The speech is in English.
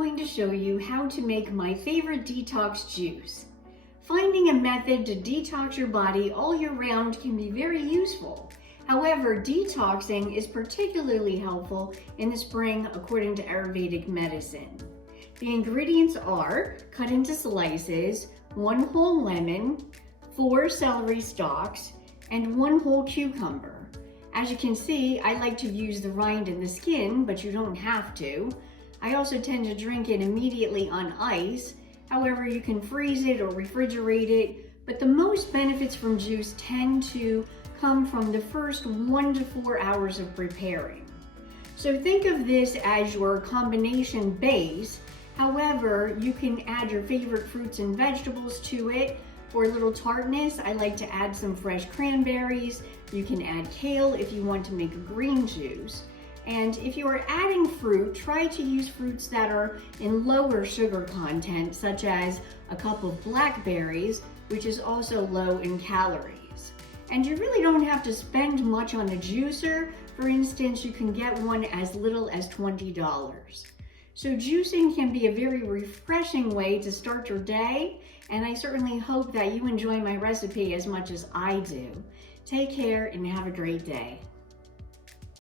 going to show you how to make my favorite detox juice. Finding a method to detox your body all year round can be very useful. However, detoxing is particularly helpful in the spring according to Ayurvedic medicine. The ingredients are cut into slices, 1 whole lemon, 4 celery stalks, and 1 whole cucumber. As you can see, I like to use the rind and the skin, but you don't have to. I also tend to drink it immediately on ice. However, you can freeze it or refrigerate it, but the most benefits from juice tend to come from the first 1 to 4 hours of preparing. So think of this as your combination base. However, you can add your favorite fruits and vegetables to it. For a little tartness, I like to add some fresh cranberries. You can add kale if you want to make a green juice. And if you are adding fruit, try to use fruits that are in lower sugar content, such as a cup of blackberries, which is also low in calories. And you really don't have to spend much on a juicer. For instance, you can get one as little as $20. So juicing can be a very refreshing way to start your day, and I certainly hope that you enjoy my recipe as much as I do. Take care and have a great day.